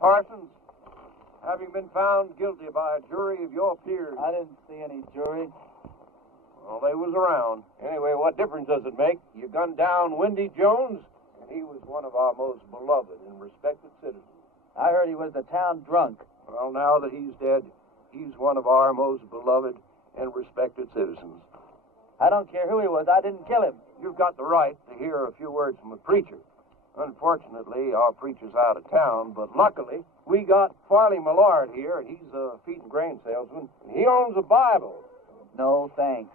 Parsons, having been found guilty by a jury of your peers. I didn't see any jury. Well, they was around. Anyway, what difference does it make? You gunned down Windy Jones, and he was one of our most beloved and respected citizens. I heard he was the town drunk. Well, now that he's dead, he's one of our most beloved and respected citizens. I don't care who he was. I didn't kill him. You've got the right to hear a few words from a preacher. Unfortunately, our preacher's out of town, but luckily, we got Farley Millard here, and he's a feed and grain salesman, and he owns a Bible. No, thanks.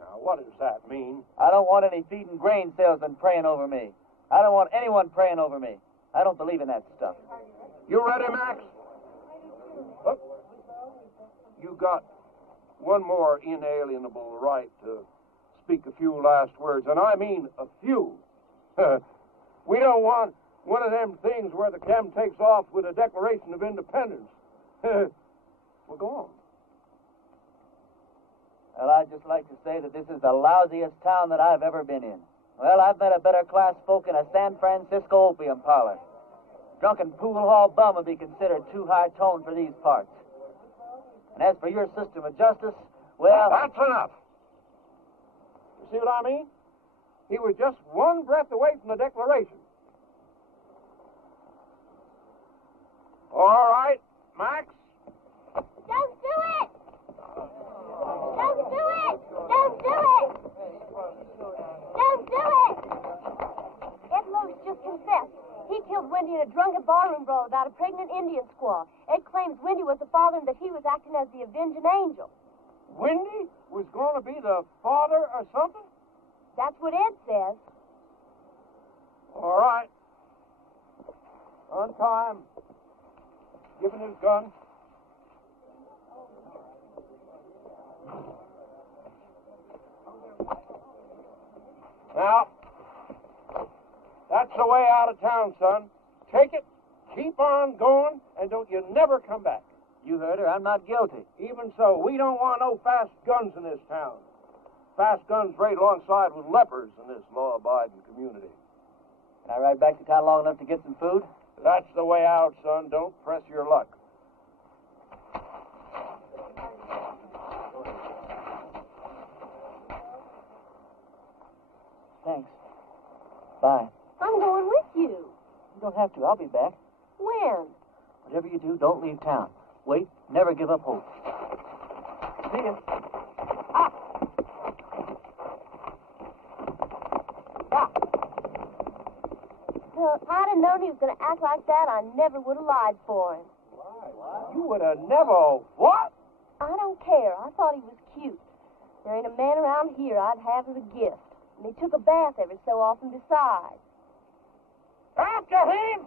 Now, what does that mean? I don't want any feed and grain salesmen praying over me. I don't want anyone praying over me. I don't believe in that stuff. You ready, Max? Look, you got one more inalienable right to speak a few last words, and I mean a few. We don't want one of them things where the chem takes off with a Declaration of Independence. Well, go on. Well, I'd just like to say that this is the lousiest town that I've ever been in. Well, I've met a better class folk in a San Francisco opium parlor. Drunken pool hall bum would be considered too high tone for these parts. And as for your system of justice, well... That's enough. You see what I mean? He was just one breath away from the Declaration. All right, Max. Don't do it! Don't do it! Don't do it! Don't do it! Ed Lowe's just confessed. He killed Wendy in a drunken barroom brawl about a pregnant Indian squaw. Ed claims Wendy was the father and that he was acting as the avenging angel. Wendy was going to be the father or something? That's what Ed says. All right. Untie him. Give him his gun. Now, that's the way out of town, son. Take it, keep on going, and don't you never come back. You heard her. I'm not guilty. Even so, we don't want no fast guns in this town. Fast guns right alongside with lepers in this law-abiding community. Can I ride back to town long enough to get some food? That's the way out, son. Don't press your luck. Thanks. Bye. I'm going with you. You don't have to. I'll be back. When? Whatever you do, don't leave town. Wait. Never give up hope. See ya. If I'd have known he was going to act like that, I never would have lied for him. Why? You would have never... What? I don't care. I thought he was cute. There ain't a man around here I'd have as a gift. And he took a bath every so often besides. After him!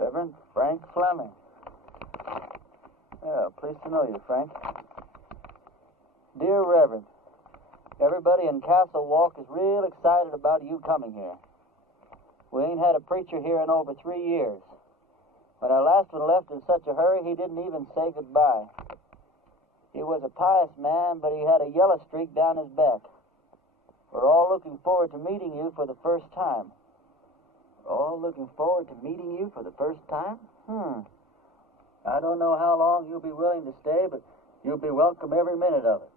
Reverend Frank Fleming. Well, pleased to know you, Frank. Dear Reverend, everybody in Castle Walk is real excited about you coming here. We ain't had a preacher here in over 3 years. When our last one left in such a hurry, he didn't even say goodbye. He was a pious man, but he had a yellow streak down his back. We're all looking forward to meeting you for the first time. We're all looking forward to meeting you for the first time? I don't know how long you'll be willing to stay, but you'll be welcome every minute of it.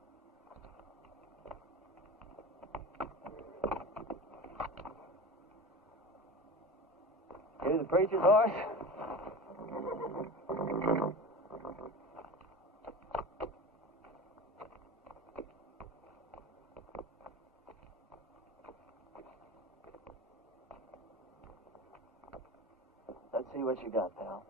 Here's the preacher's horse. Let's see what you got, pal.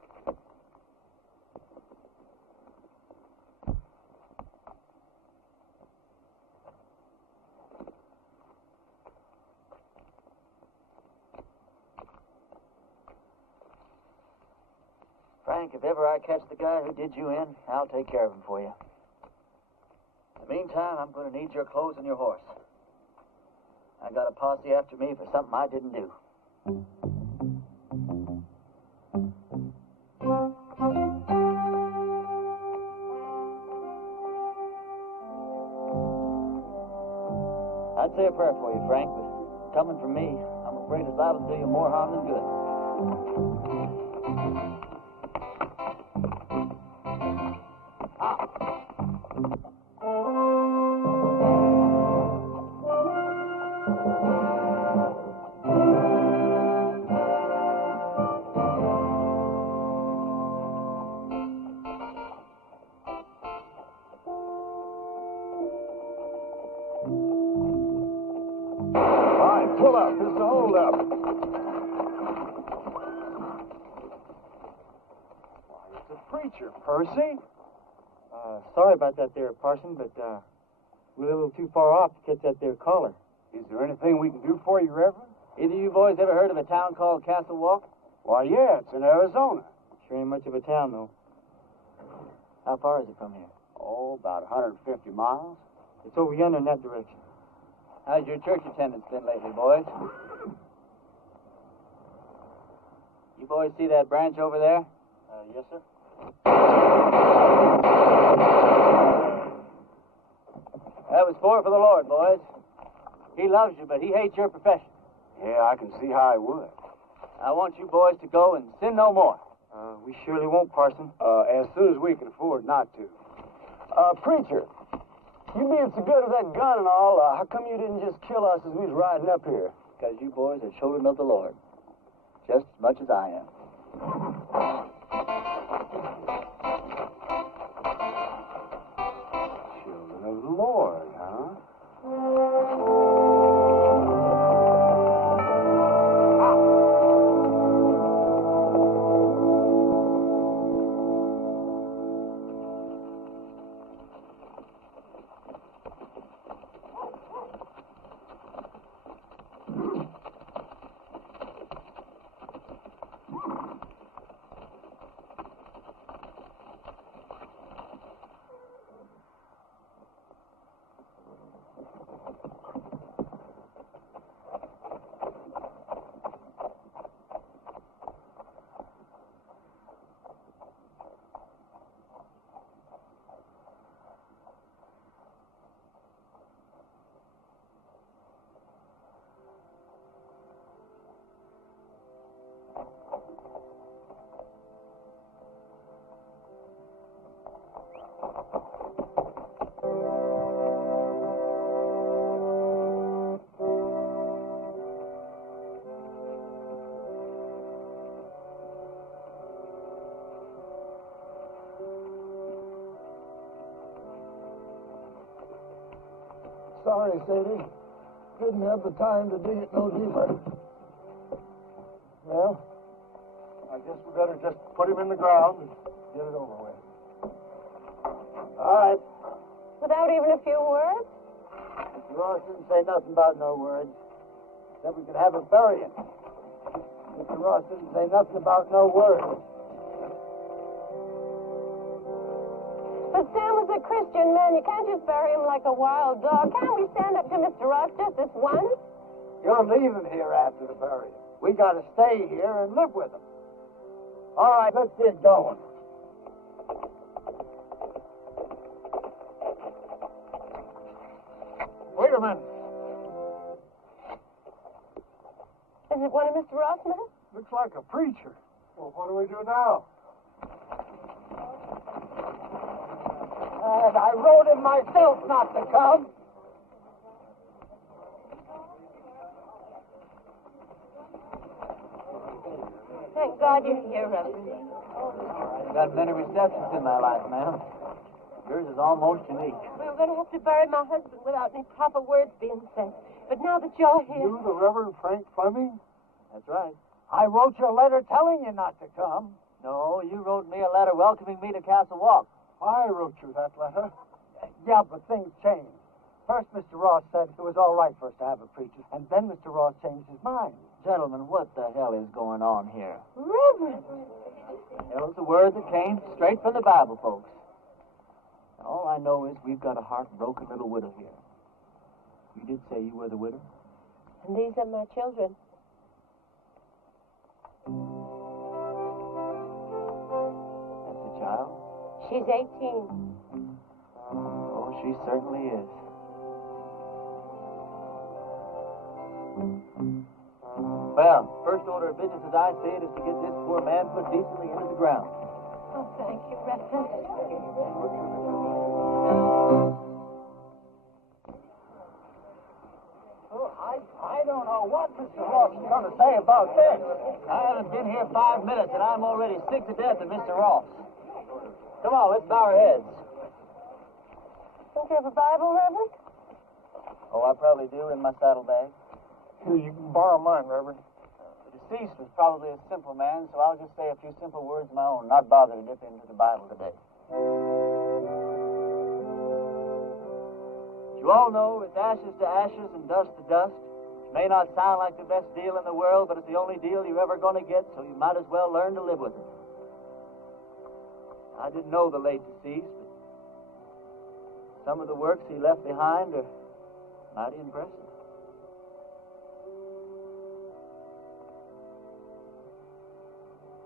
Frank, if ever I catch the guy who did you in, I'll take care of him for you. In the meantime, I'm going to need your clothes and your horse. I got a posse after me for something I didn't do. I'd say a prayer for you, Frank, but coming from me, I'm afraid it's liable to do you more harm than good. Pull up. This is a hold-up. Why, it's a preacher, Percy. Sorry about that there, Parson, but we're a little too far off to catch that there caller. Is there anything we can do for you, Reverend? Either of you boys ever heard of a town called Castle Walk? Why, yeah, it's in Arizona. Sure ain't much of a town, though. How far is it from here? Oh, about 150 miles. It's over yonder in that direction. How's your church attendance been lately, boys? You boys see that branch over there? Yes, sir. That was for the Lord, boys. He loves you, but he hates your profession. Yeah, I can see how he would. I want you boys to go and sin no more. We surely won't, Parson. As soon as we can afford not to. Preacher, you being so good with that gun and all, how come you didn't just kill us as we was riding up here? Because you boys are children of the Lord, just as much as I am. Children of the Lord, huh? Sorry, Sadie. Didn't have the time to dig it no deeper. Well, I guess we better just put him in the ground and get it over with. All right. Without even a few words? Mr. Ross didn't say nothing about no words. Said we could have a burying. Mr. Ross didn't say nothing about no words. But Sam was a Christian man. You can't just bury him like a wild dog. Can't we stand up to Mr. Ross just this once? You're leaving here after the burial. We got to stay here and live with him. All right, let's get going. Wait a minute. Is it one of Mr. Ross' men? Looks like a preacher. Well, what do we do now? And I wrote him myself not to come. Thank God you're here, Reverend. I've got many receptions in my life, ma'am. Yours is almost unique. We were going to have to bury my husband without any proper words being said. But now that you're here... You, the Reverend Frank Fleming? That's right. I wrote you a letter telling you not to come. No, you wrote me a letter welcoming me to Castle Walk. I wrote you that letter. Yeah, but things changed. First, Mr. Ross said it was all right for us to have a preacher, and then Mr. Ross changed his mind. Gentlemen, what the hell is going on here? Reverend! Hell is a word that came straight from the Bible, folks. All I know is we've got a heartbroken little widow here. You did say you were the widow? And these are my children. That's a child? She's 18. Oh, she certainly is. Well, first order of business as I see it is to get this poor man put decently into the ground. Oh, thank you, Reverend. I don't know what Mr. Ross is going to say about this. I haven't been here 5 minutes, and I'm already sick to death of Mr. Ross. Come on, let's bow our heads. Don't you have a Bible, Reverend? Oh, I probably do in my saddlebag. Here, you can borrow mine, Reverend. The deceased was probably a simple man, so I'll just say a few simple words of my own, not bother to dip into the Bible today. You all know it's ashes to ashes and dust to dust. It may not sound like the best deal in the world, but it's the only deal you're ever going to get, so you might as well learn to live with it. I didn't know the late deceased, but some of the works he left behind are mighty impressive.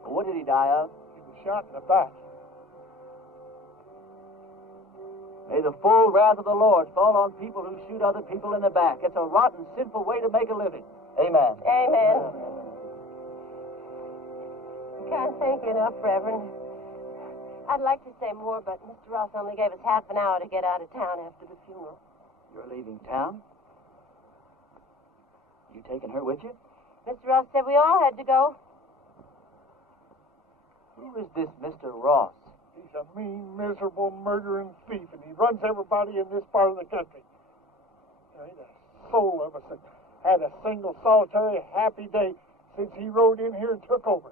Well, what did he die of? He was shot in the back. May the full wrath of the Lord fall on people who shoot other people in the back. It's a rotten, sinful way to make a living. Amen. Amen. Can't thank you enough, Reverend. I'd like to say more, but Mr. Ross only gave us half an hour to get out of town after the funeral. You're leaving town? You taking her with you? Mr. Ross said we all had to go. Who is this Mr. Ross? He's a mean, miserable, murdering thief, and he runs everybody in this part of the country. There ain't a soul of us that had a single solitary happy day since he rode in here and took over.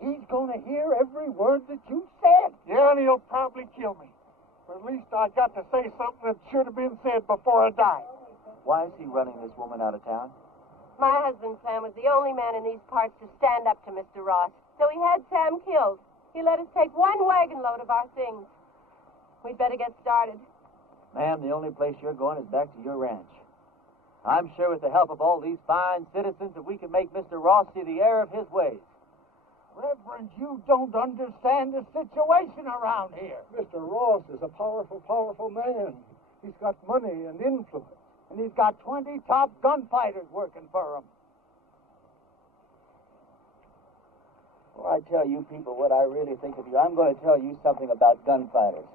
He's going to hear every word that you said. Yeah, and he'll probably kill me. But at least I got to say something that should have been said before I died. Why is he running this woman out of town? My husband, Sam, was the only man in these parts to stand up to Mr. Ross, so he had Sam killed. He let us take one wagon load of our things. We'd better get started. Ma'am, the only place you're going is back to your ranch. I'm sure with the help of all these fine citizens that we can make Mr. Ross see the error of his ways. Reverend, you don't understand the situation around here. Mr. Ross is a powerful, powerful man. He's got money and influence. And he's got 20 top gunfighters working for him. Before I tell you people what I really think of you, I'm going to tell you something about gunfighters.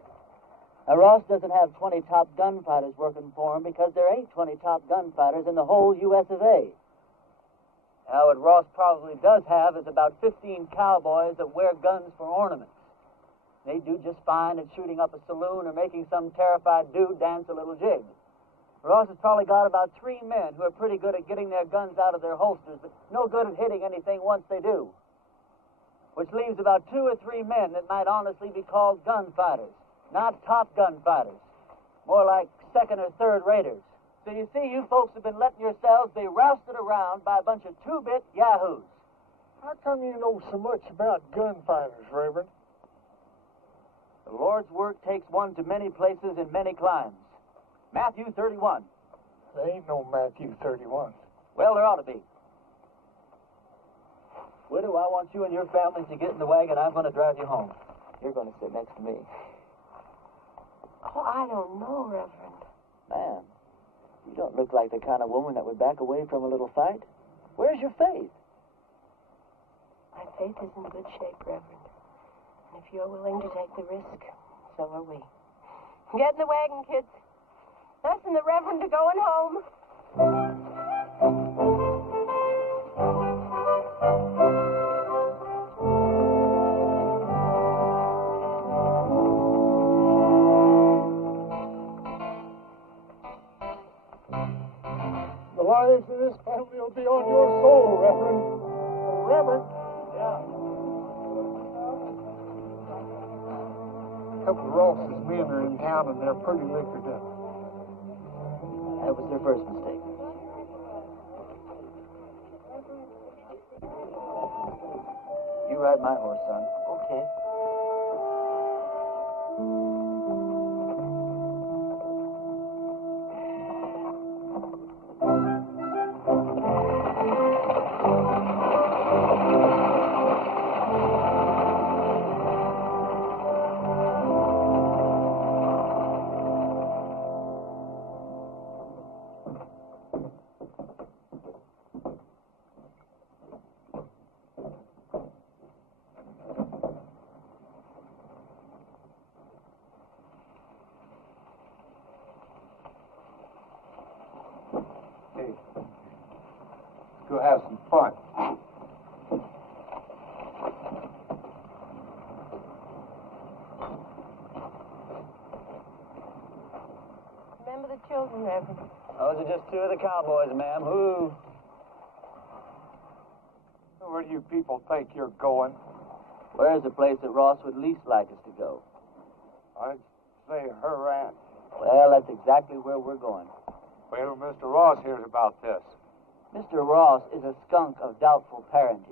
Now, Ross doesn't have 20 top gunfighters working for him because there ain't 20 top gunfighters in the whole U.S. of A. Now, what Ross probably does have is about 15 cowboys that wear guns for ornaments. They do just fine at shooting up a saloon or making some terrified dude dance a little jig. Ross has probably got about 3 men who are pretty good at getting their guns out of their holsters, but no good at hitting anything once they do. Which leaves about 2 or 3 men that might honestly be called gunfighters. Not top gunfighters. More like second or third raters. So you see, you folks have been letting yourselves be rousted around by a bunch of 2-bit yahoos. How come you know so much about gunfighters, Reverend? The Lord's work takes one to many places in many climes. Matthew 31. There ain't no Matthew 31. Well, there ought to be. Widow, I want you and your family to get in the wagon. I'm going to drive you home. You're going to sit next to me. Oh, I don't know, Reverend. Ma'am, you don't look like the kind of woman that would back away from a little fight. Where's your faith? My faith is in good shape, Reverend. And if you're willing to take the risk, so are we. Get in the wagon, kids. Us and the Reverend are going home. The lives of this family will be on your soul, Reverend. Oh, Reverend. Yeah. A couple of Ross's men are in town and they're pretty liquored up. That was their first mistake. You ride my horse, son. Okay. Hey, let's go have some fun. Remember the children, Reverend. Those are just two of the cowboys, ma'am. Who? Where do you people think you're going? Where's the place that Ross would least like us to go? I'd say her ranch. Well, that's exactly where we're going. Wait till Mr. Ross hears about this. Mr. Ross is a skunk of doubtful parentage.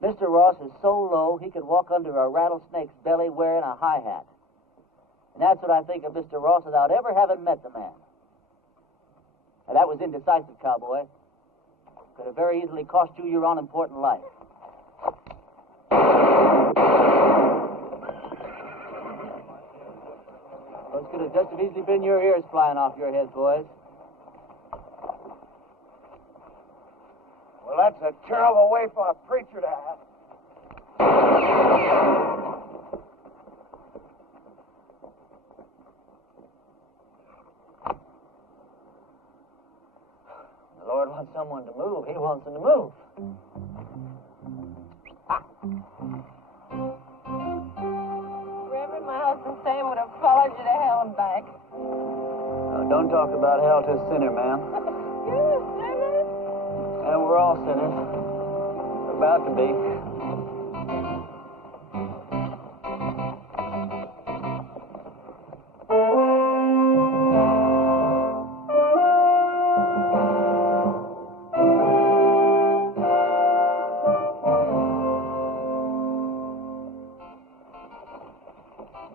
Mr. Ross is so low he could walk under a rattlesnake's belly wearing a high hat. And that's what I think of Mr. Ross without ever having met the man. Now, that was indecisive, cowboy. Could have very easily cost you your unimportant life. Those could have just as easily been your ears flying off your head, boys. Well, that's a terrible way for a preacher to have. The Lord wants someone to move. He wants them to move. Reverend, my husband Sam would have followed you to hell and back. Oh, don't talk about hell to a sinner, ma'am. You're a sinner? Yeah, we're all sinners. We're about to be.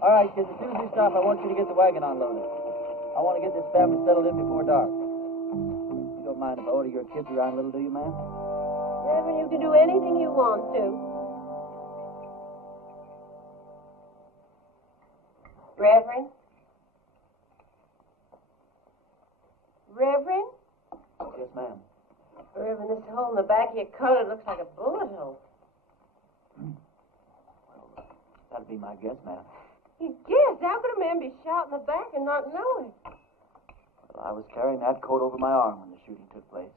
All right, kids, as soon as we stop, I want you to get the wagon unloaded. I want to get this family settled in before dark. You don't mind if I order your kids around a little, do you, ma'am? Reverend, you can do anything you want to. Reverend? Reverend? Yes, ma'am. Reverend, this hole in the back of your coat, it looks like a bullet hole. That'd be my guess, ma'am. You guessed? How could a man be shot in the back and not know it? Well, I was carrying that coat over my arm when the shooting took place.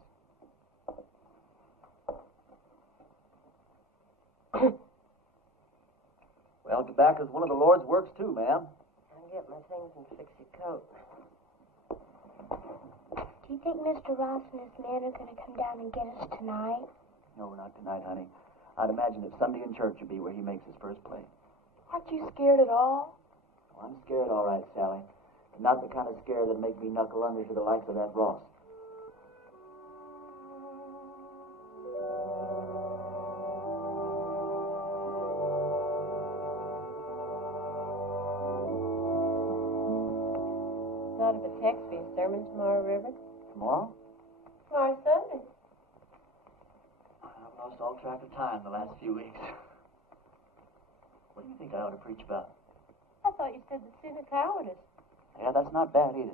Well, tobacco's one of the Lord's works, too, ma'am. I'll get my things and fix your coat. Do you think Mr. Ross and his men are going to come down and get us tonight? No, not tonight, honey. I'd imagine that Sunday in church would be where he makes his first play. Aren't you scared at all? Oh, I'm scared, all right, Sally. But not the kind of scare that'd make me knuckle under to the likes of that Ross. thought of a text for your sermon tomorrow, River? Tomorrow? Tomorrow's Sunday. I've lost all track of time the last few weeks. What do you think I ought to preach about? I thought you said the sin of cowardice. Yeah, that's not bad either.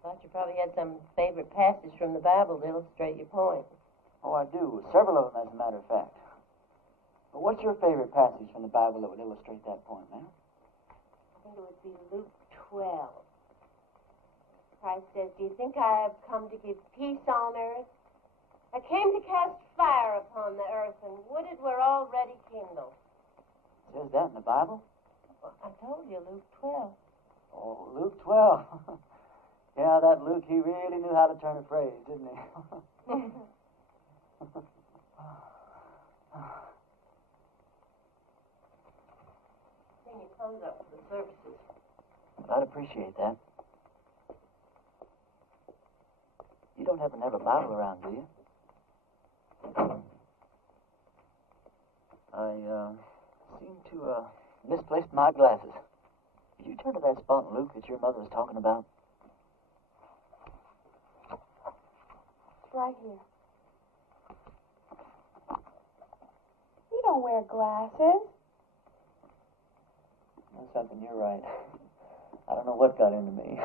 Thought you probably had some favorite passage from the Bible to illustrate your point. Oh, I do. Several of them, as a matter of fact. But what's your favorite passage from the Bible that would illustrate that point, man? I think it would be Luke 12. Christ says, "Do you think I have come to give peace on earth? I came to cast fire upon the earth, and would it were already kindled." It says that in the Bible? Well, I told you, Luke 12. Oh, Luke 12. Yeah, that Luke, he really knew how to turn a phrase, didn't he? Bring your clothes up for the services. I'd appreciate that. You don't happen to have a Bible around, do you? I seem to misplaced my glasses. Could you turn to that spot in Luke that your mother was talking about? It's right here. You don't wear glasses. That's something, you're right. I don't know what got into me.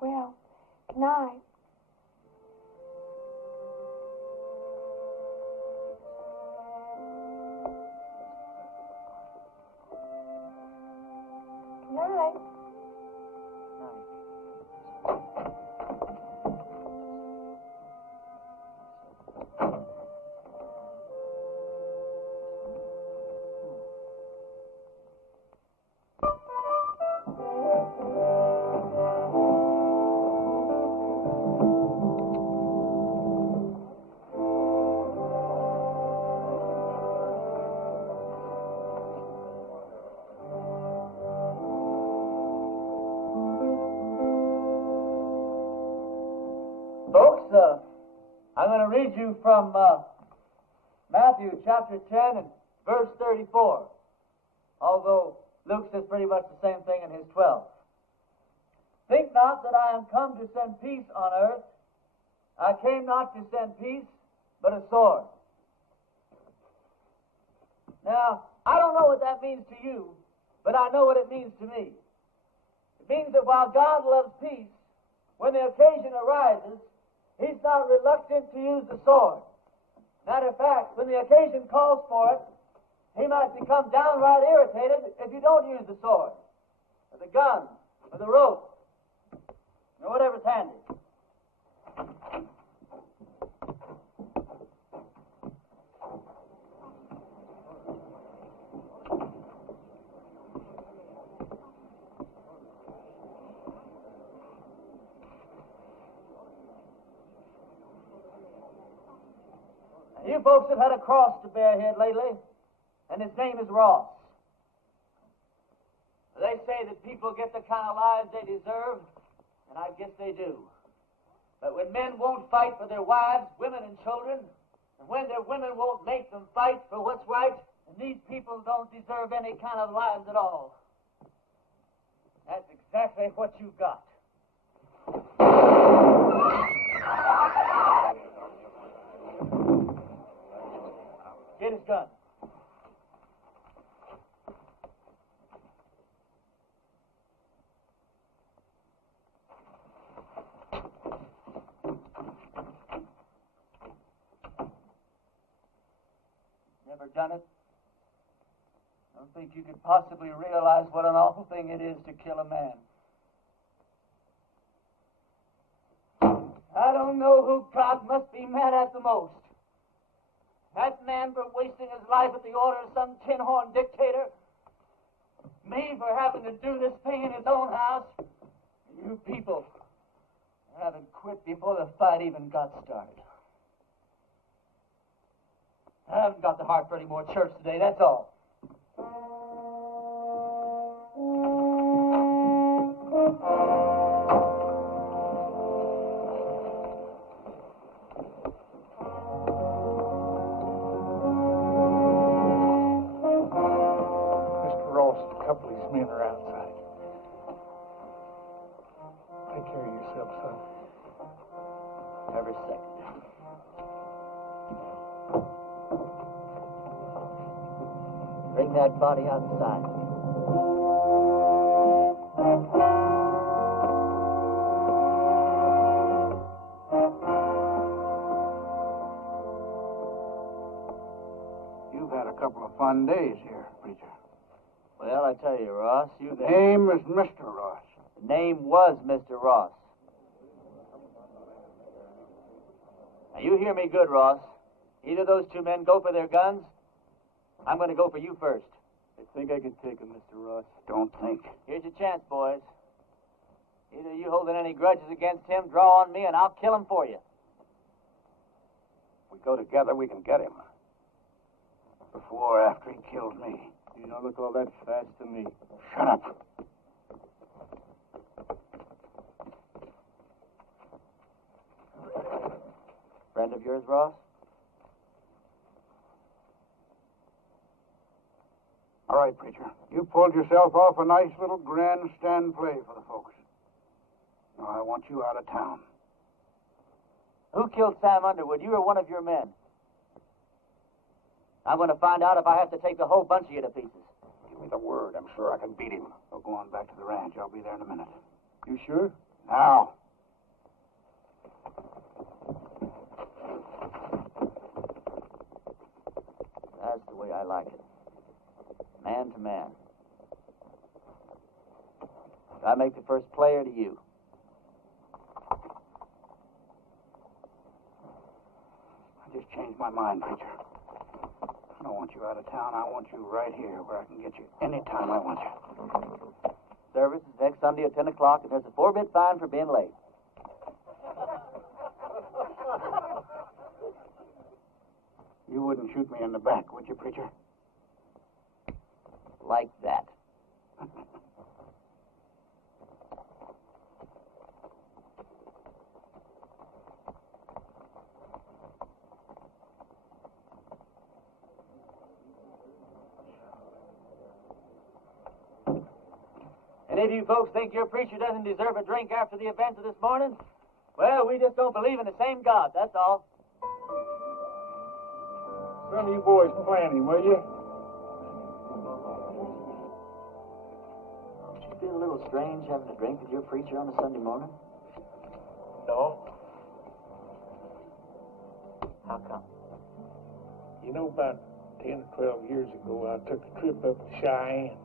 Well, good night. Good night. Folks, I'm going to read you from Matthew chapter 10 and verse 34, although Luke says pretty much the same thing in his 12. "Think not that I am come to send peace on earth. I came not to send peace, but a sword." Now, I don't know what that means to you, but I know what it means to me. It means that while God loves peace, when the occasion arises, He's not reluctant to use the sword. Matter of fact, when the occasion calls for it, He might become downright irritated if you don't use the sword, or the gun, or the rope, or whatever's handy. You folks have had a cross to bear here lately, and his name is Ross. They say that people get the kind of lives they deserve, and I guess they do. But when men won't fight for their wives, women, and children, and when their women won't make them fight for what's right, then these people don't deserve any kind of lives at all. That's exactly what you've got. Get his gun. Never done it? I don't think you could possibly realize what an awful thing it is to kill a man. I don't know who God must be mad at the most. That man for wasting his life at the order of some tin-horn dictator. Me for having to do this thing in his own house. You people haven't quit before the fight even got started. I haven't got the heart for any more church today, that's all. Mr. up, son. Every second. Bring that body outside. You've had a couple of fun days here, preacher. Well, I tell you, Ross, The name is Mr. Ross. The name was Mr. Ross. Now, you hear me good, Ross. Either of those two men go for their guns. I'm going to go for you first. I think I can take him, Mr. Ross. Don't think. Here's your chance, boys. Either you holding any grudges against him, draw on me, and I'll kill him for you. If we go together, we can get him. Before or after he kills me. You don't look all that fast to me. Shut up. Friend of yours, Ross? All right, preacher. You pulled yourself off a nice little grandstand play for the folks. Now I want you out of town. Who killed Sam Underwood, you or one of your men? I'm going to find out if I have to take the whole bunch of you to pieces. Give me the word. I'm sure I can beat him. We'll go on back to the ranch. I'll be there in a minute. You sure? Now. That's the way I like it. Man to man. Do I make the first play or do you? I just changed my mind, preacher. I don't want you out of town. I want you right here where I can get you anytime I want you. Service is next Sunday at 10 o'clock, and there's a 4-bit fine for being late. You wouldn't shoot me in the back, would you, preacher? Like that. Any of you folks think your preacher doesn't deserve a drink after the events of this morning? Well, we just don't believe in the same God, that's all. Some of you boys plan him, will you? Don't you feel a little strange having a drink with your preacher on a Sunday morning? No. How come? You know, about 10 or 12 years ago, I took a trip up to Cheyenne.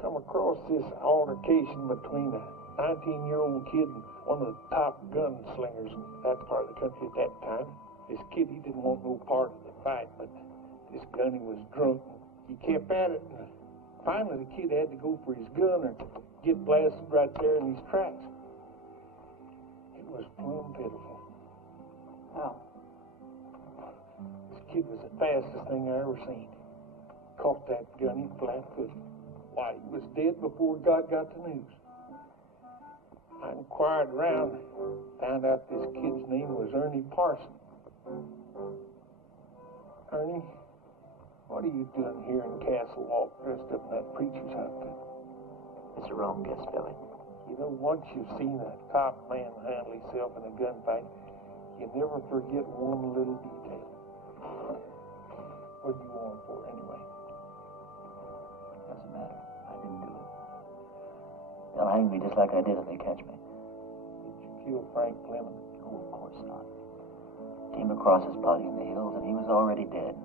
Come across this altercation between a 19-year-old kid and one of the top gunslingers in that part of the country at that time. This kid, he didn't want no part of the fight, but this gunny was drunk. He kept at it, and finally the kid had to go for his gun or get blasted right there in his tracks. It was plumb pitiful. How? This kid was the fastest thing I ever seen. Caught that gunny flat-footed. Why, he was dead before God got the news. I inquired around, found out this kid's name was Ernie Parsons. Ernie, what are you doing here in Castle Walk dressed up in that preacher's outfit? It's a wrong guess, Billy. You know, once you've seen a top man handle himself in a gunfight, you never forget one little detail. What are you on for, anyway? Doesn't matter. I didn't do it. They'll hang me just like I did if they catch me. Did you kill Frank Fleming? Oh, of course not. Came across his body in the hills, and he was already dead.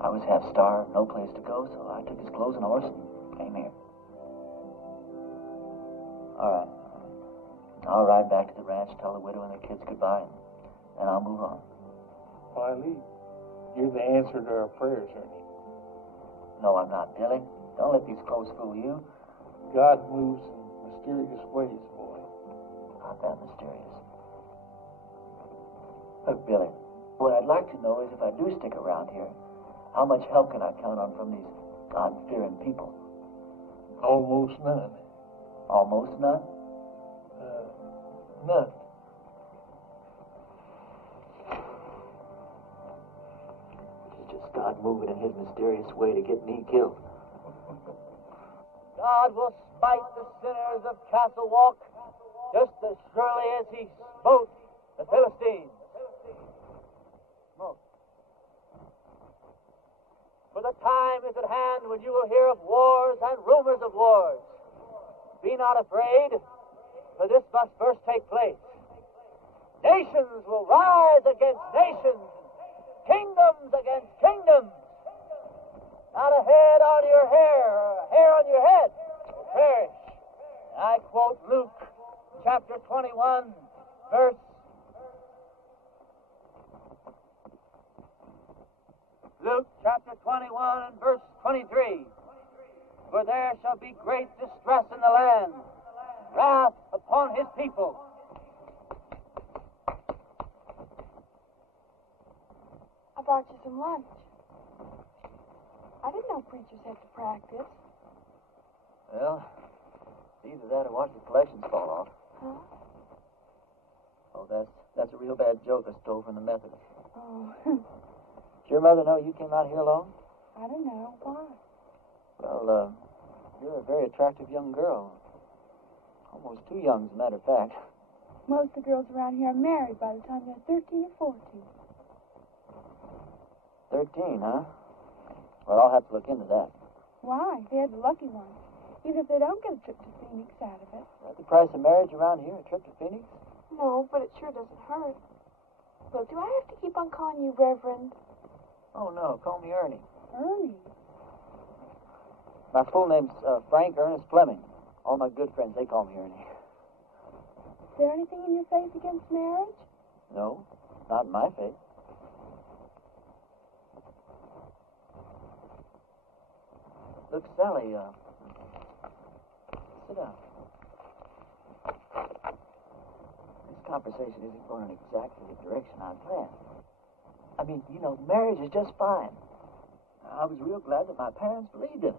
I was half starved, no place to go, so I took his clothes and horse and came here. All right. I'll ride back to the ranch, tell the widow and the kids goodbye, and I'll move on. Why leave? You're the answer to our prayers, Ernie. No, I'm not, Billy. Don't let these clothes fool you. God moves in mysterious ways, boy. Not that mysterious. Look, Billy, what I'd like to know is if I do stick around here, how much help can I count on from these God-fearing people? Almost none. Almost none? None. This is just God moving in his mysterious way to get me killed. God will smite the sinners of Castle Walk just as surely as he smote the Philistines. Smote. For the time is at hand when you will hear of wars and rumors of wars. Be not afraid, for this must first take place. Nations will rise against nations, kingdoms against kingdoms. Not a head on your hair, or a hair on your head will perish. I quote Luke chapter 21, verse. Luke chapter 21 and verse 23. For there shall be great distress in the land, wrath upon his people. I brought you some lunch. I didn't know preachers had to practice. Well, either that or watch the collections fall off. Huh? Oh, that's a real bad joke I stole from the Methodists. Oh, Does your mother know you came out here alone? I don't know. Why? Well, you're a very attractive young girl. Almost too young, as a matter of fact. Most of the girls around here are married by the time they're 13 or 14. 13, huh? Well, I'll have to look into that. Why? They're the lucky ones. Even if they don't get a trip to Phoenix out of it. Is that the price of marriage around here, a trip to Phoenix? No, but it sure doesn't hurt. Look, do I have to keep on calling you Reverend? Oh, no. Call me Ernie. Ernie? My full name's Frank Ernest Fleming. All my good friends, they call me Ernie. Is there anything in your faith against marriage? No, not in my faith. Look, Sally, sit down. This conversation isn't going in exactly the direction I planned. I mean, you know, marriage is just fine. I was real glad that my parents believed in it.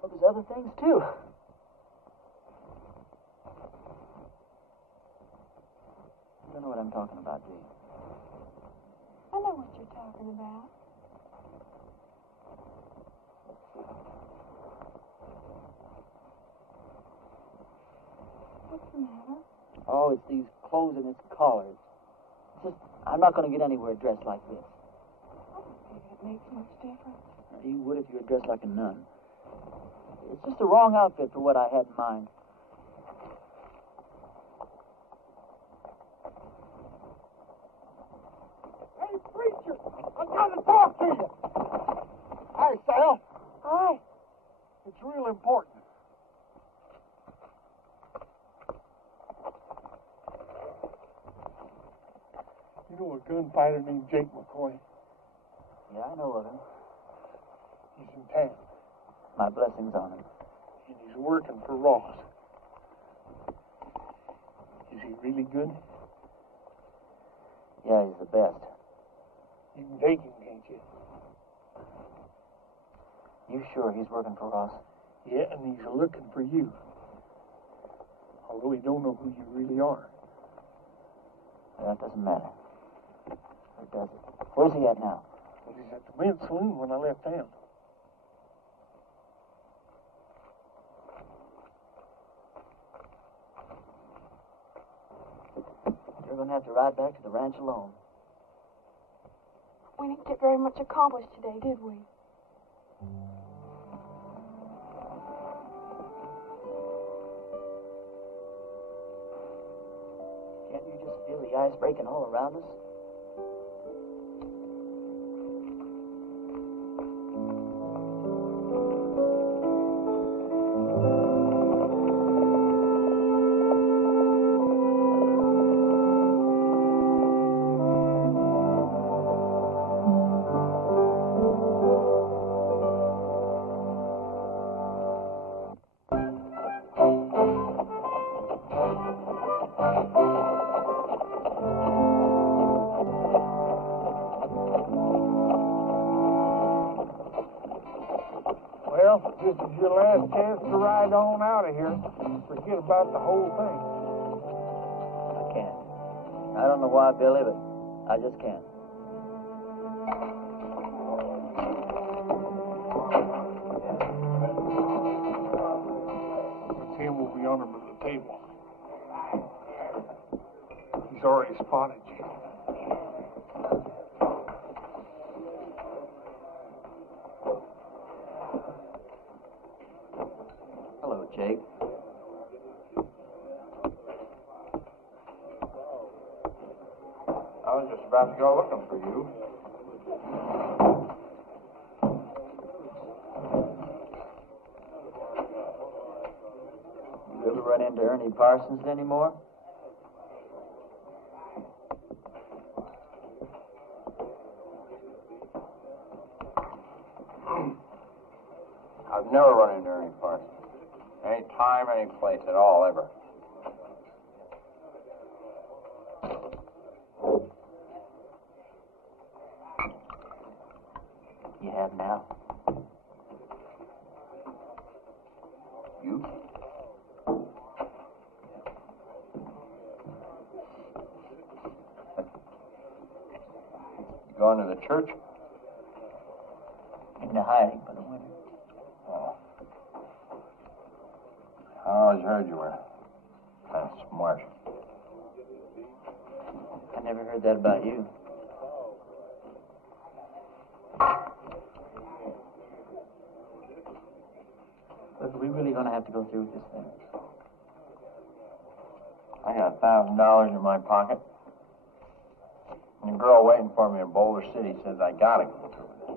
But there's other things, too. You don't know what I'm talking about, do you? I know what you're talking about. What's the matter? Oh, it's these clothes and this collar. It's just, I'm not going to get anywhere dressed like this. I don't think it makes much difference. You would if you were dressed like a nun. It's just the wrong outfit for what I had in mind. Hey, preacher, I gotta talk to you. Hi, Sal. Hi. It's real important. You know a gunfighter named Jake McCoy? Yeah, I know of him. He's in town, My blessings on him. and he's working for Ross. Is he really good? Yeah, he's the best. You can take him, can't you? You sure he's working for Ross? Yeah, and he's looking for you. Although he don't know who you really are. That doesn't matter. Or does it? Where's he at now? Well, he's at the men's saloon when I left town. You're going to have to ride back to the ranch alone. We didn't get very much accomplished today, did we? Can't you just feel the ice breaking all around us? Well, this is your last chance to ride on out of here. Forget about the whole thing. I can't. I don't know why, Billy, but I just can't. Tim will be honored, but table. He's already spotted you. Hello, Jake. I was just about to go looking for you. You ever run into Ernie Parsons anymore? I've never run into Ernie Parsons. Any time, any place at all, ever. You have now. You? You going to the church? Into hiding for the winter. Oh. I always heard you were kind of smart. I never heard that about you. Look, are we really going to have to go through with this thing? I got $1,000 in my pocket. And the girl waiting for me in Boulder City says I gotta go through with it.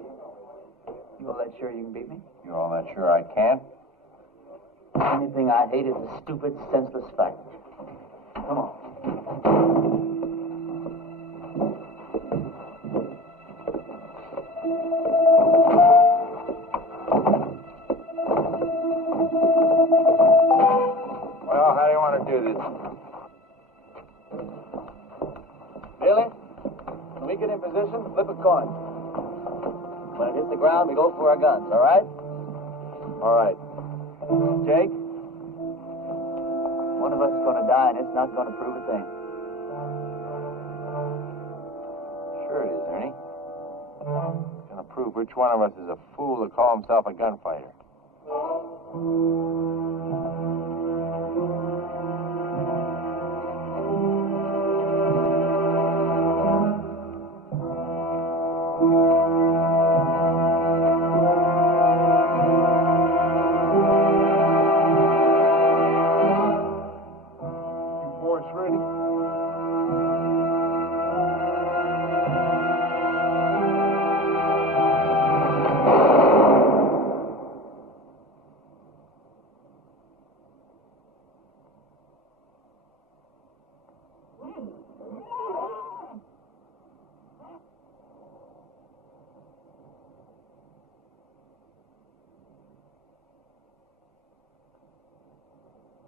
You all that sure you can beat me? You all that sure I can? The only thing I hate is a stupid, senseless fight. Come on. Well, how do you want to do this? Billy, when we get in position, flip a coin. When it hits the ground, we go for our guns, all right? All right. Jake, one of us is going to die, and it's not going to prove a thing. Sure it is, Ernie. It's going to prove which one of us is a fool to call himself a gunfighter.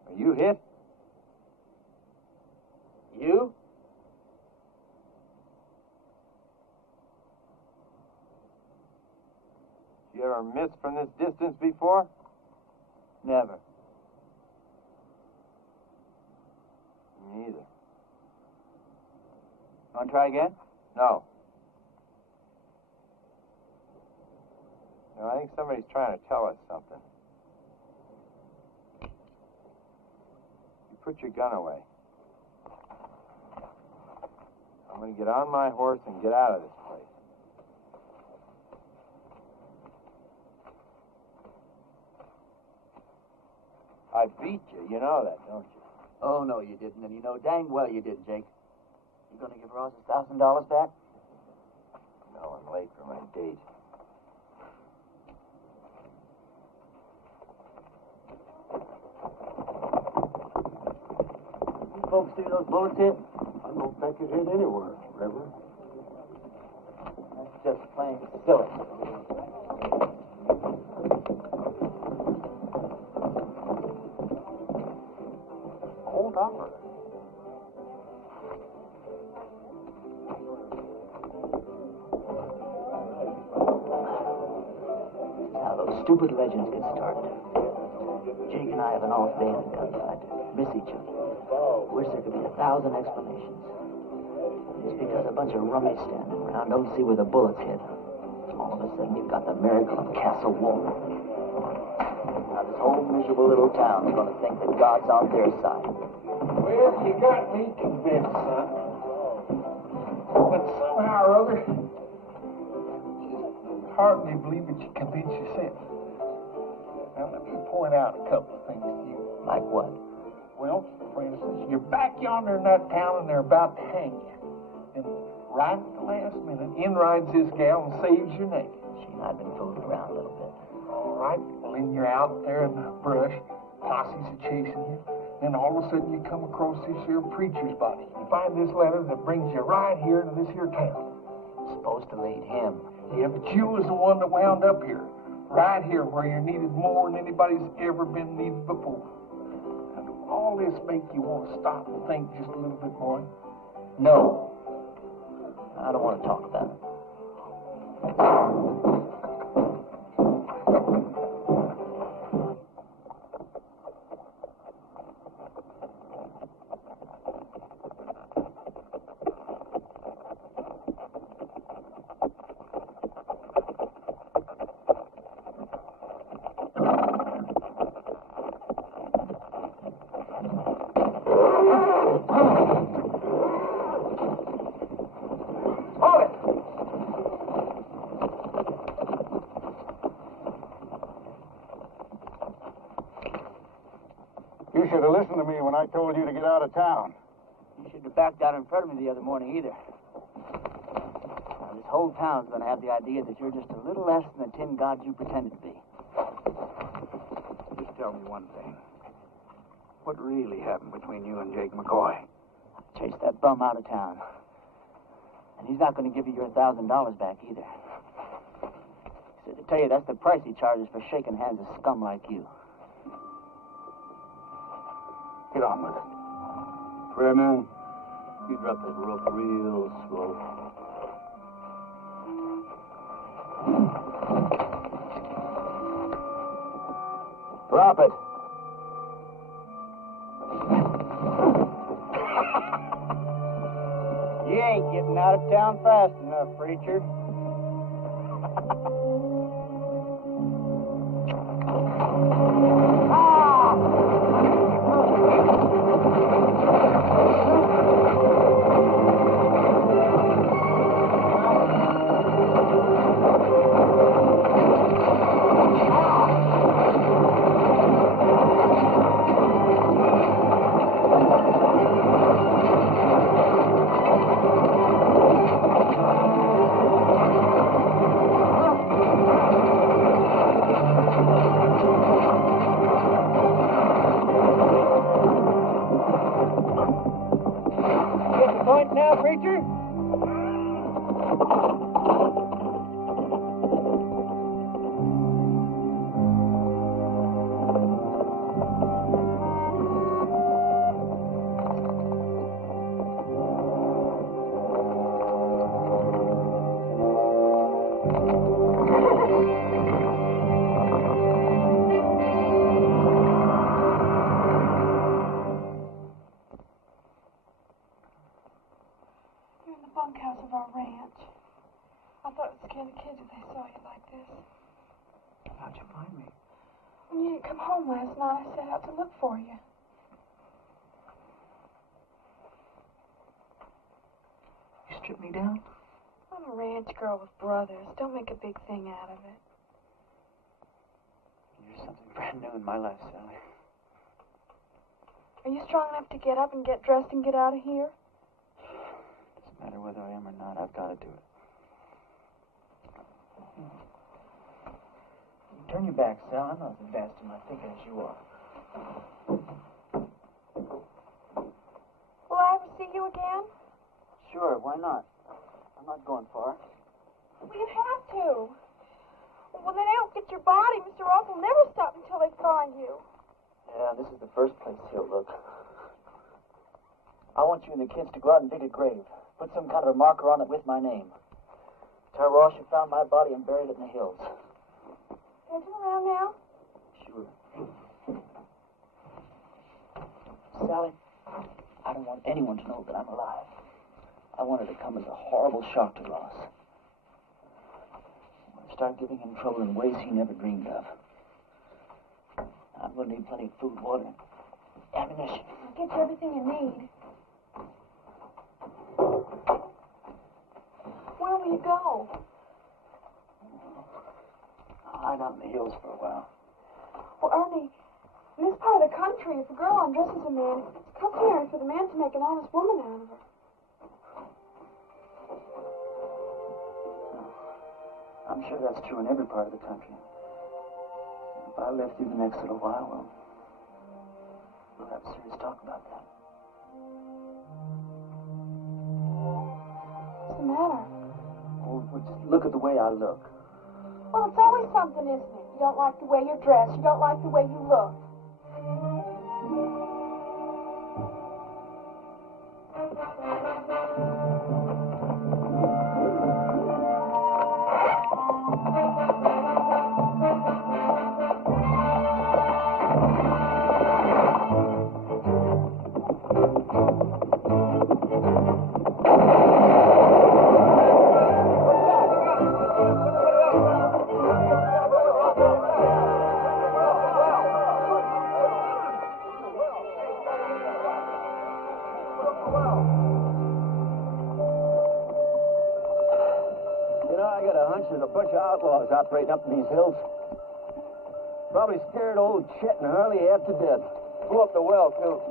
Are you hit? You? You ever miss from this distance before? Never. Me either. Want to try again? No. No, I think somebody's trying to tell us something. You put your gun away. I'm going to get on my horse and get out of this place. I beat you. You know that, don't you? Oh, no, you didn't, and you know dang well you did, Jake. You going to give Ross his $1,000 back? No, I'm late for my date. You folks see those bullets hit? I don't think it hit anywhere, Reverend. That's just plain silly. Hold on. How those stupid legends get started. Jake and I have an off day in a gunfight. Miss each other. Wish there could be 1,000 explanations. Just because a bunch of rummies standing around don't see where the bullets hit. All of a sudden, you've got the miracle of Castle Wolf. Now, this whole miserable little town's going to think that God's on their side. Well, you got me convinced, son. But somehow or other, just hardly believe that you convince yourself. Now, let me point out a couple of things to you. Like what? Well, for instance, you're back yonder in that town and they're about to hang you. And right at the last minute, in rides this gal and saves your neck. She and I've been fooling around a little bit. All right, well, then you're out there in the brush, posses are chasing you. Then all of a sudden you come across this here preacher's body. You find this letter that brings you right here to this here town. It's supposed to lead him. Yeah, but you was the one that wound up here. Right here where you're needed more than anybody's ever been needed before. Now, do all this make you want to stop and think just a little bit more? No. I don't want to talk about it. You should have listened to me when I told you to get out of town. You shouldn't have backed out in front of me the other morning either. Now, this whole town's going to have the idea that you're just a little less than the tin god you pretended to be. Just tell me one thing. What really happened between you and Jake McCoy? I chased that bum out of town. And he's not going to give you your $1,000 back either. So to tell you, that's the price he charges for shaking hands with scum like you. Get on with it. Freeman, you drop that rope real slow. Drop it. You ain't getting out of town fast enough, preacher. Now, preacher? Bunkhouse of our ranch. I thought it would scare the kids if they saw you like this. How'd you find me? When you didn't come home last night, I set out to look for you. You stripped me down? I'm a ranch girl with brothers. Don't make a big thing out of it. You're something brand new in my life, Sally. Are you strong enough to get up and get dressed and get out of here? Doesn't matter whether I am or not, I've got to do it. Turn your back, Sal. I'm not as advanced in my thinking as you are. Will I ever see you again? Sure, why not? I'm not going far. Well, you have to. When they don't get your body, Mr. Ross will never stop until they find you. Yeah, this is the first place he'll look. I want you and the kids to go out and dig a grave. Put some kind of a marker on it with my name. Tell Ross you found my body and buried it in the hills. Can I turn around now? Sure. Sally, I don't want anyone to know that I'm alive. I want it to come as a horrible shock to Ross. I want to start giving him trouble in ways he never dreamed of. We'll need plenty of food, water, ammunition. I'll get you everything you need. Where will you go? I'll hide out in the hills for a while. Well, Ernie, in this part of the country, if a girl undresses a man, it's customary for the man to make an honest woman out of her. I'm sure that's true in every part of the country. If I live through the next little while, well, we'll have a serious talk about that. What's the matter? Oh, well, just look at the way I look. Well, it's always something, isn't it? You don't like the way you're dressed. You don't like the way you look. There's a bunch of outlaws operating up in these hills. Probably scared old Chet and Harley half to death. Pull up the well, too.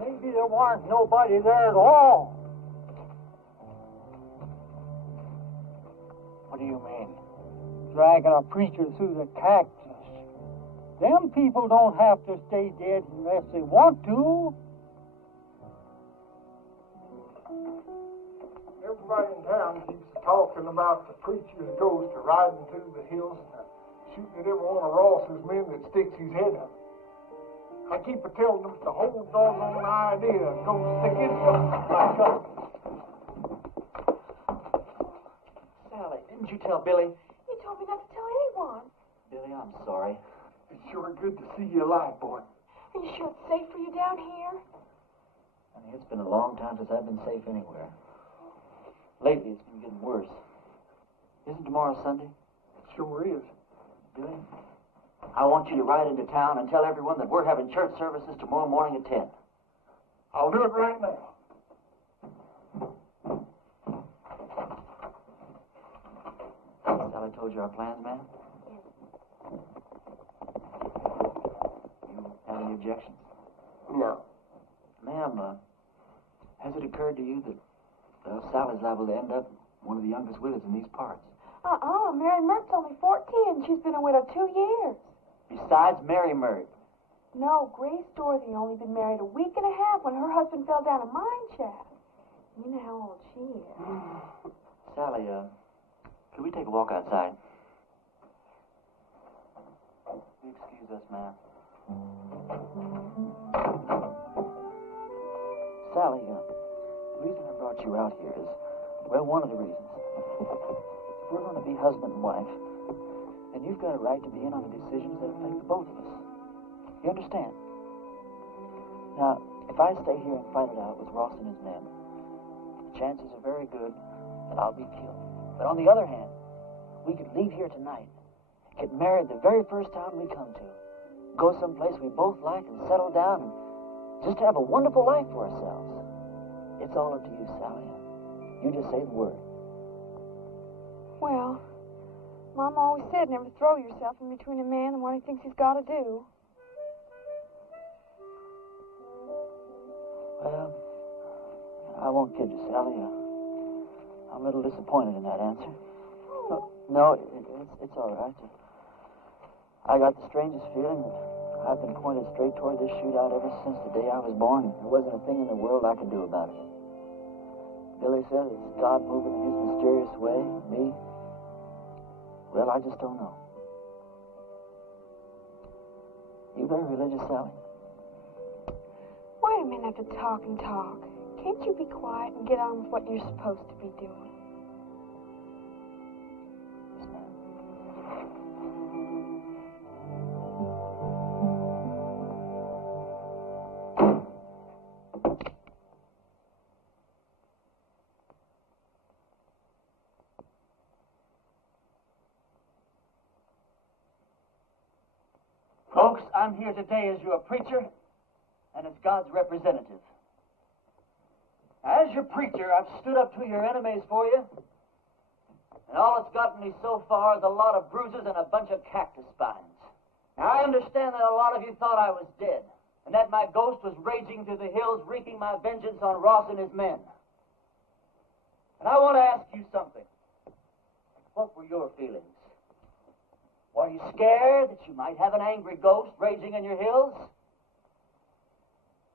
Maybe there weren't nobody there at all. What do you mean? Dragging a preacher through the cactus. Them people don't have to stay dead unless they want to. Everybody in town keeps talking about the preacher's ghost riding through the hills and shooting at every one of Ross's men that sticks his head up. I keep telling them the whole doggone idea goes stick his back up. Sally, didn't you tell Billy? You told me not to tell anyone. Billy, I'm sorry. It's sure good to see you alive, boy. Are you sure it's safe for you down here? Honey, it's been a long time since I've been safe anywhere. Lately, it's been getting worse. Isn't tomorrow Sunday? It sure is. Billy, I want you to ride into town and tell everyone that we're having church services tomorrow morning at 10. I'll do it right now. Sally told you our plans, ma'am? You have any objections? No. Ma'am, has it occurred to you that Sally's liable to end up one of the youngest widows in these parts? Mary Mert's only 14. She's been a widow 2 years. Besides Mary Mert. No, Grace Dorothy only been married a week and a half when her husband fell down a mine shaft. You know how old she is. Sally, could we take a walk outside? Excuse us, ma'am. Sally, the reason I brought you out here is, well, one of the reasons. If we're going to be husband and wife, then you've got a right to be in on the decisions that affect the both of us. You understand? Now, if I stay here and fight it out with Ross and his men, the chances are very good that I'll be killed. But on the other hand, we could leave here tonight, get married the very first town we come to, go someplace we both like and settle down and just have a wonderful life for ourselves. It's all up to you, Sally. You just say the word. Well, Mom always said never throw yourself in between a man and what he thinks he's got to do. Well, I won't kid you, Sally. I'm a little disappointed in that answer. No, it's all right. I got the strangest feeling that I've been pointed straight toward this shootout ever since the day I was born. There wasn't a thing in the world I could do about it. Billy says it's God moving in his mysterious way. Me? Well, I just don't know. You very religious, Sally? Wait a minute to talk and talk. Can't you be quiet and get on with what you're supposed to be doing? Yes, ma'am. Folks, I'm here today as your preacher and as God's representative. As your preacher, I've stood up to your enemies for you, and all it's gotten me so far is a lot of bruises and a bunch of cactus spines. Now, I understand that a lot of you thought I was dead, and that my ghost was raging through the hills, wreaking my vengeance on Ross and his men. And I want to ask you something. What were your feelings? Were you scared that you might have an angry ghost raging in your hills?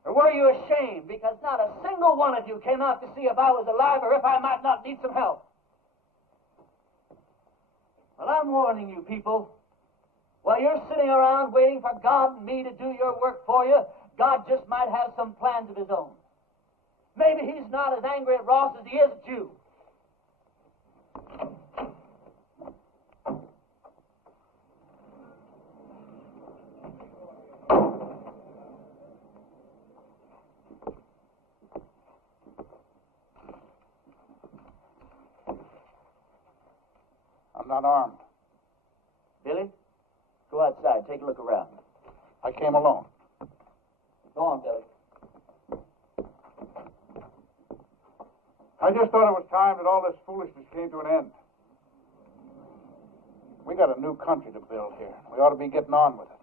Or were you ashamed because not a single one of you came out to see if I was alive or if I might not need some help? Well, I'm warning you people. While you're sitting around waiting for God and me to do your work for you, God just might have some plans of his own. Maybe he's not as angry at Ross as he is at you. I'm not armed. Billy, go outside. Take a look around. I came alone. Go on, Billy. I just thought it was time that all this foolishness came to an end. We got a new country to build here. We ought to be getting on with it,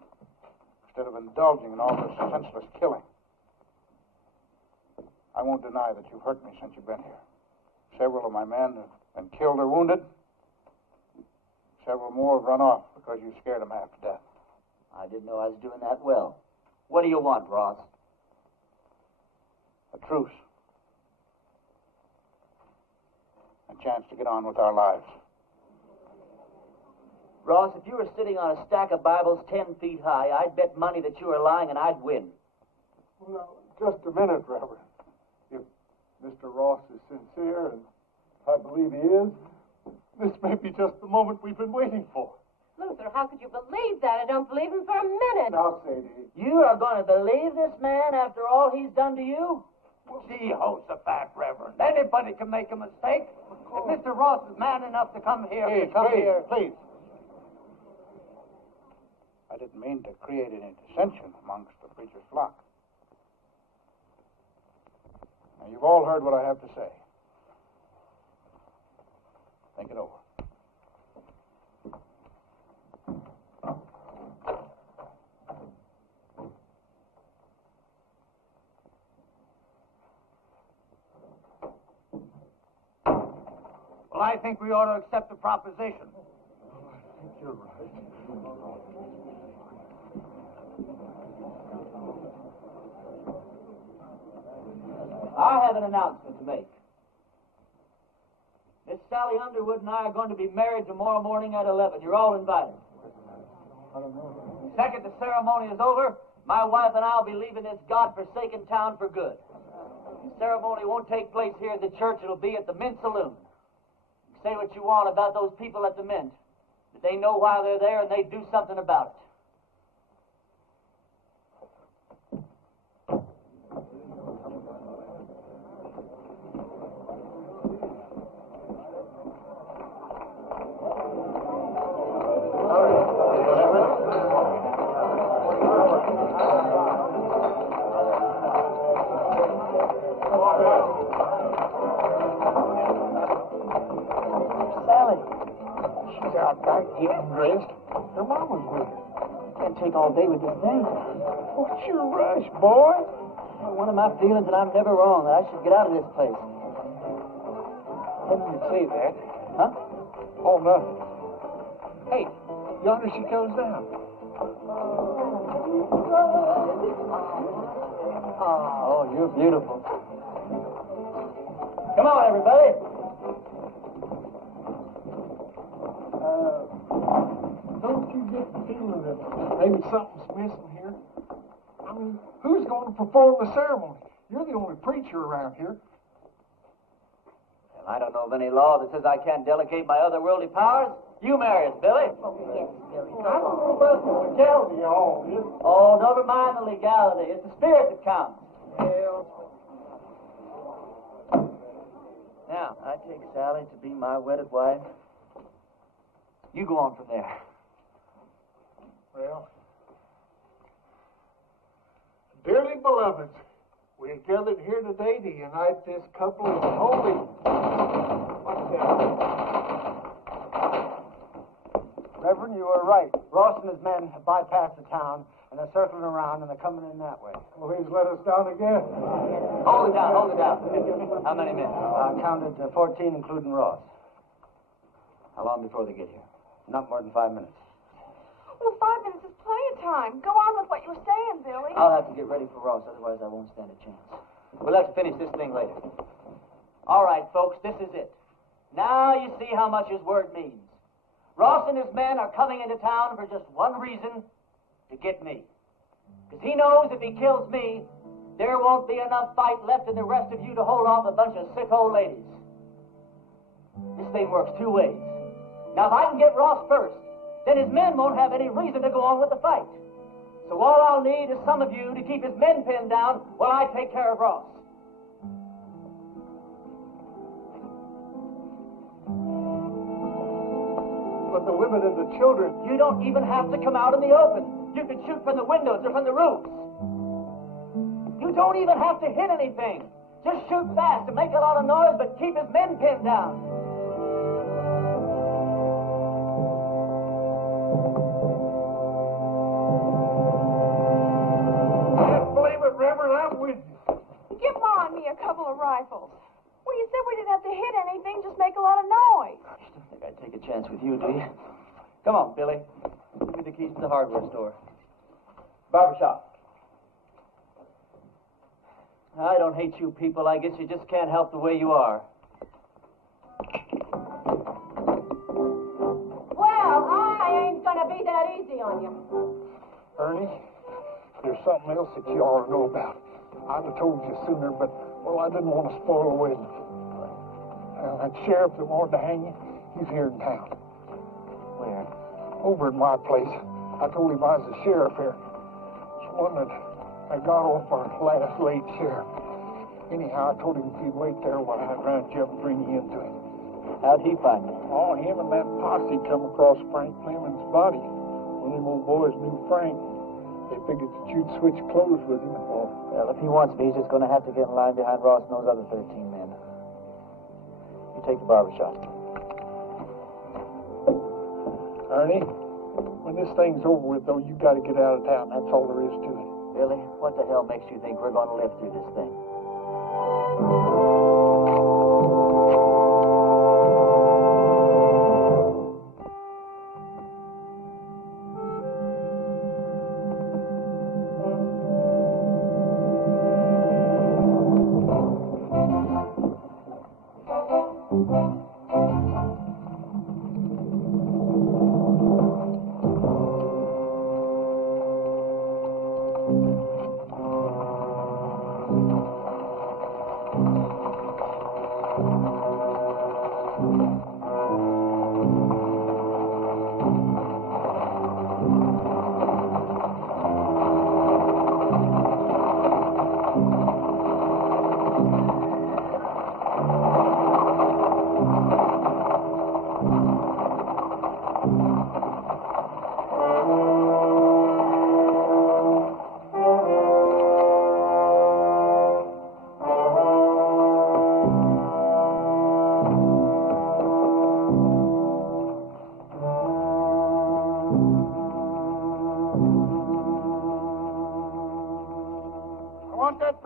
instead of indulging in all this senseless killing. I won't deny that you've hurt me since you've been here. Several of my men have been killed or wounded. Several more have run off because you scared them half to death. I didn't know I was doing that well. What do you want, Ross? A truce. A chance to get on with our lives. Ross, if you were sitting on a stack of Bibles 10 feet high, I'd bet money that you were lying and I'd win. Well, now, just a minute, Reverend. If Mr. Ross is sincere, and I believe he is, this may be just the moment we've been waiting for. Luther, how could you believe that? I don't believe him for a minute. Now, Sadie. You are going to believe this man after all he's done to you? Jehoshaphat, Reverend. Anybody can make a mistake. If Mr. Ross is man enough to come here, please. I didn't mean to create any dissension amongst the preacher's flock. Now, you've all heard what I have to say. Think it over. Well, I think we ought to accept the proposition. I think you're right. I have an announcement to make. Miss Sally Underwood and I are going to be married tomorrow morning at 11. You're all invited. The second the ceremony is over, my wife and I will be leaving this God-forsaken town for good. The ceremony won't take place here at the church. It'll be at the Mint Saloon. Say what you want about those people at the Mint, but they know why they're there and they do something about it. She's out back getting dressed. Her mama's with her. Can't take all day with this thing. What's your rush, boy? One of my feelings, and I'm never wrong, that I should get out of this place. When did you say that? Huh? Oh, nothing. Hey, yonder she comes down. Oh, you're beautiful. Come on, everybody. Don't you get the feeling that maybe something's missing here? I mean, who's going to perform the ceremony? You're the only preacher around here. Well, I don't know of any law that says I can't delegate my otherworldly powers. You marry us, Billy. Oh, yes, Billy. I don't know about the legality of all this. Oh, never mind the legality. It's the spirit that counts. Well, Now, I take Sally to be my wedded wife. You go on from there. well, dearly beloveds, we are gathered here today to unite this couple in holy. What's that? Reverend, you were right. Ross and his men have bypassed the town, and they're circling around, and they're coming in that way. Well, he's let us down again. Hold it down, hold it down. How many men? I counted 14, including Ross. How long before they get here? Not more than 5 minutes. Well, 5 minutes is plenty of time. Go on with what you were saying, Billy. I'll have to get ready for Ross, otherwise I won't stand a chance. We'll have to finish this thing later. All right, folks, this is it. Now you see how much his word means. Ross and his men are coming into town for just one reason, to get me. Because he knows if he kills me, there won't be enough fight left in the rest of you to hold off a bunch of sick old ladies. This thing works two ways. Now, if I can get Ross first, then his men won't have any reason to go on with the fight. So all I'll need is some of you to keep his men pinned down while I take care of Ross. But the women and the children. You don't even have to come out in the open. You can shoot from the windows or from the roofs. You don't even have to hit anything. Just shoot fast and make a lot of noise, but keep his men pinned down. Can't believe it, Reverend. I'm with you. Give Ma and me a couple of rifles. Well, you said we didn't have to hit anything, just make a lot of noise. You don't think I'd take a chance with you, do you? Come on, Billy. Give me the keys to the hardware store. Barbershop. I don't hate you people. I guess you just can't help the way you are. Well, I ain't gonna be that easy on you. Ernie, there's something else that you ought to know about. I'd have told you sooner, but, well, I didn't want to spoil the wedding. That sheriff that wanted to hang you, he's here in town. Where? Over at my place. I told him I was the sheriff here. It's one that I got off our last late sheriff. Anyhow, I told him if he'd wait there while I'd round you up and bring you into him. How'd he find me? Oh, him and that posse come across Frank Clemens' body. When them old boys knew Frank, they figured that you'd switch clothes with him. Well, if he wants me, he's just going to have to get in line behind Ross and those other 13 men. You take the barbershop. Ernie, when this thing's over with, though, you got to get out of town. That's all there is to it. Billy, what the hell makes you think we're going to live through this thing?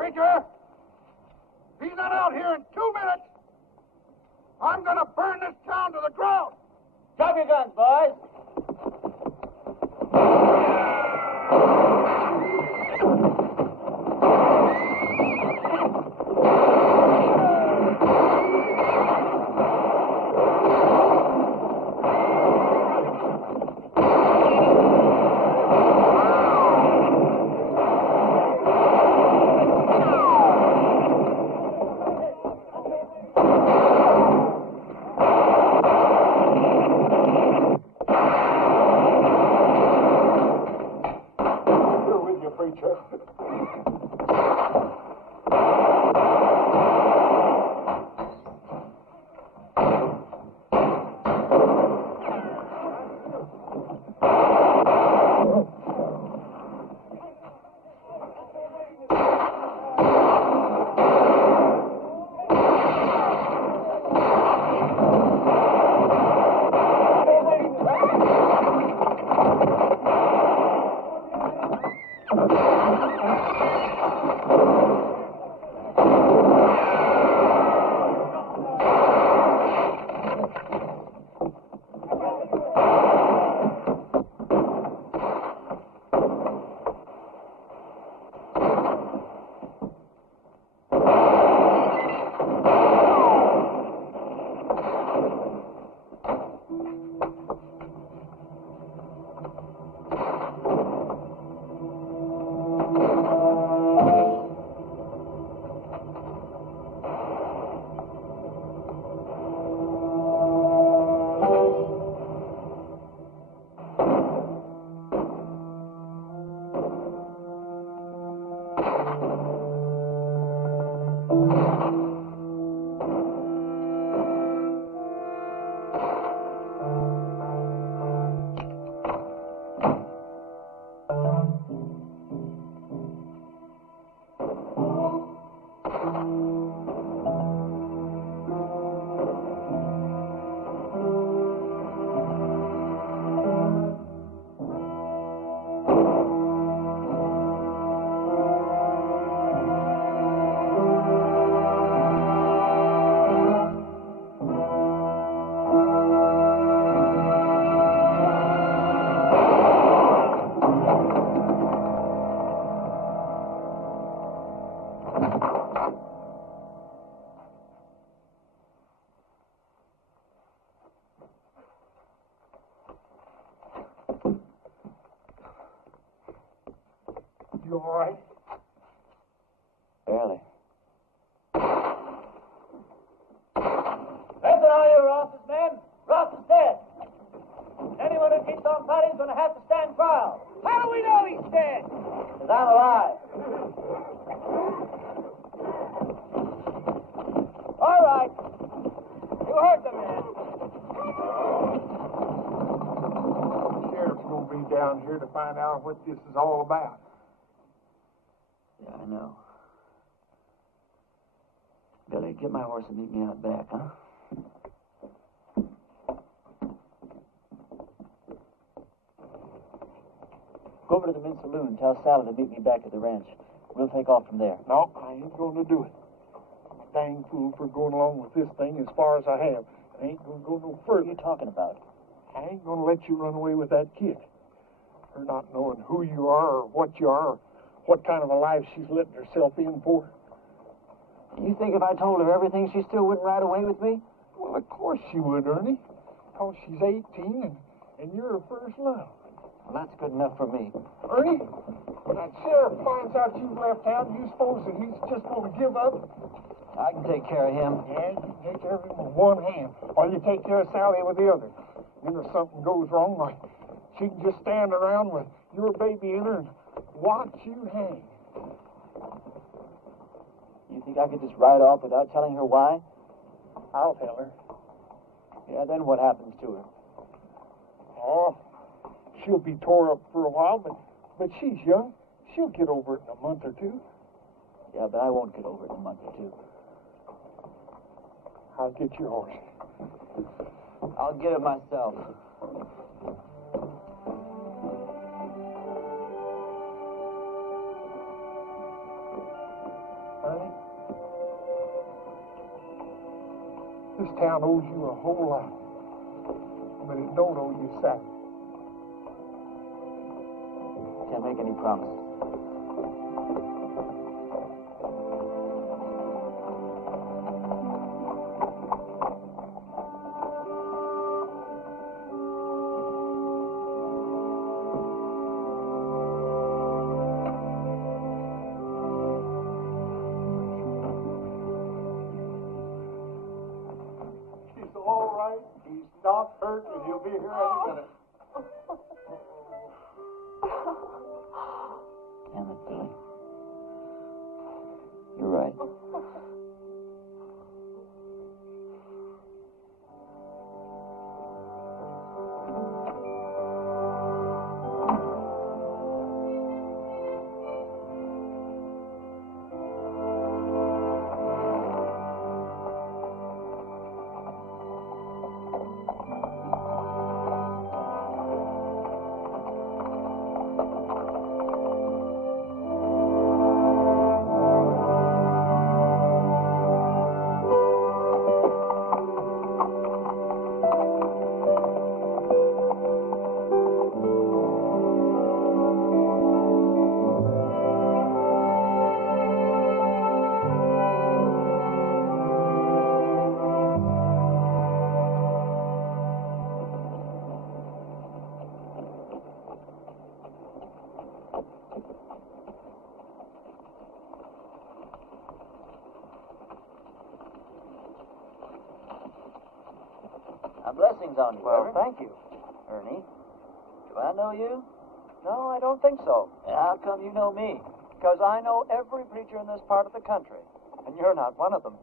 Preacher, if he's not out here in 2 minutes, I'm going to burn this town to the ground. Drop your guns, boys. You all right? Barely. Listen, all you Ross's men. Ross is dead. Anyone who keeps on fighting is going to have to stand trial. How do we know he's dead? Because I'm alive. All right. You heard the man. The sheriff's going to be down here to find out what this is all about. Yeah, I know. Billy, get my horse and meet me out back, huh? Go over to the men's saloon and tell Sally to meet me back at the ranch. We'll take off from there. No, I ain't going to do it. I'm a dang fool for going along with this thing as far as I have. I ain't going to go no further. What are you talking about? I ain't going to let you run away with that kid. Her not knowing who you are or what you are or what kind of a life she's letting herself in for. You think if I told her everything, she still wouldn't ride away with me? Well, of course she would, Ernie. Because she's 18 and you're her first love. Well, that's good enough for me. Ernie, when that sheriff finds out you've left town, do you suppose that he's just going to give up? I can take care of him. Yeah, you can take care of him with one hand while you take care of Sally with the other. Then if something goes wrong, like she can just stand around with your baby in her and watch you hang. You think I could just ride off without telling her why? I'll tell her. Yeah, then what happens to her? Oh, she'll be tore up for a while, but she's young. She'll get over it in a month or two. Yeah, but I won't get over it in a month or two. I'll get your horse. I'll get it myself. This town owes you a whole lot, but it don't owe you salary. Can't make any promises. He's all right. He's not hurt, and he'll be here any minute. Damn it, Billy. You're right. Blessings on you, Well, Reverend. thank you. Ernie, do I know you? No, I don't think so. And how come you know me? Because I know every preacher in this part of the country, and you're not one of them.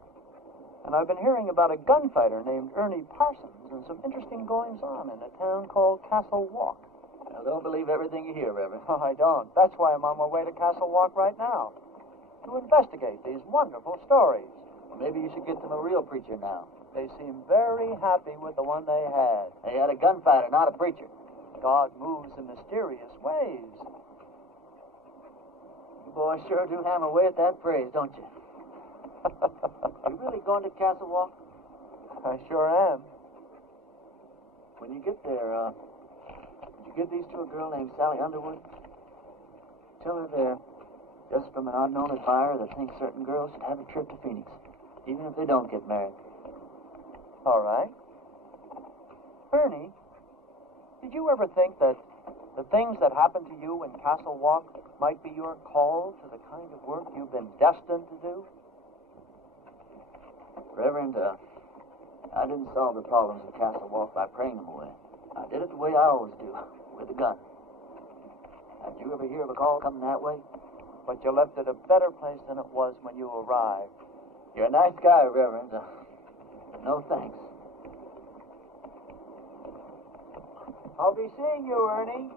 And I've been hearing about a gunfighter named Ernie Parsons and some interesting goings-on in a town called Castle Walk. Now, don't believe everything you hear, Reverend. Oh, I don't. That's why I'm on my way to Castle Walk right now, to investigate these wonderful stories. Well, maybe you should get them a real preacher now. They seem very happy with the one they had. They had a gunfighter, not a preacher. God moves in mysterious ways. You boys sure do hammer away at that phrase, don't you? You really going to Castle Walk? I sure am. When you get there, would you give these to a girl named Sally Underwood? Tell her they're just from an unknown admirer that thinks certain girls should have a trip to Phoenix, even if they don't get married. All right. Ernie, did you ever think that the things that happened to you in Castle Walk might be your call to the kind of work you've been destined to do? Reverend, I didn't solve the problems of Castle Walk by praying them away. I did it the way I always do, with a gun. Did you ever hear of a call coming that way? But you left it a better place than it was when you arrived. You're a nice guy, Reverend. No thanks. I'll be seeing you, Ernie.